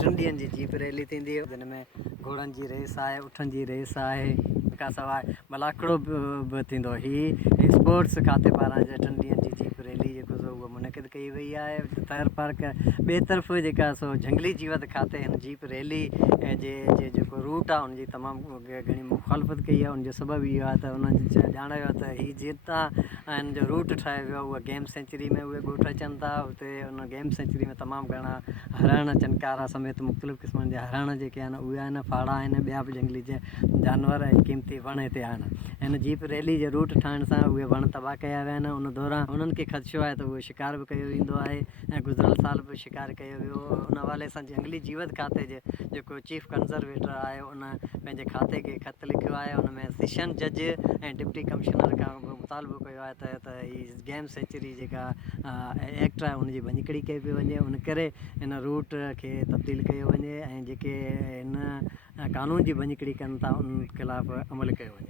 टिनि ॾींहंनि जी jeep rally थींदी है, जिन में घोड़नि जी रेस आहे, उठनि जी रेस आहे, हिन सवाइ मलाखड़ो बि थींदो। ही स्पोर्ट्स खाते पारां टिनि ॾींहंनि जी जीप रैली जेको सो उहा मुनक़िद कई वई आहे तैर पार्क। ॿिए तरफ़ जेका सो झंगली जीवत खाते हिन जीप रैली जे जेको रूट आहे उनजी तमामु घणी मुखालफ़त कई आहे। उनजो सबबु इहो आहे त उन्हनि ॼाणायो आहे त हीअ जितां हिन जो रूट ठाहियो वियो उहा गेम सेंचुरी में उहे ॻोठ अचनि था। उते उन गेम सेंचुरी में तमामु घणा हरण चनकारा समेत मुख़्तलिफ़ क़िस्मनि जा हरण जेके आहिनि उहे आहिनि, फाड़ा आहिनि, ॿिया बि जंगली जानवर ऐं क़ीमती वण हिते आहिनि। हिन जीप रैली जे रूट ठाहिण सां उहे वण तबाह कया विया आहिनि। उन दौरान उन्हनि खे ख़दशो आहे त उहो शिकार बि कयो वेंदो आहे ऐं गुज़िरियल साल बि शिकार कयो वियो। उन हवाले सां जंगली जीवत खाते जे जेको चीफ कंज़र्वेटर आहे उन पंहिंजे खाते खे ख़त लिखियो आहे। उन में सेशन जज ऐं डिप्टी कमिश्नर खां मुतालबो कयो आहे त हीअ गेम सेंचुरी जेका एक्ट आहे उनजी भञकिड़ी कई पई वञे, उन करे हिन रूट खे तब्दील कयो वञे ऐं जेके हिन कानून जी भञकिड़ी कनि था उन ख़िलाफ़ु अमल कयो वञे।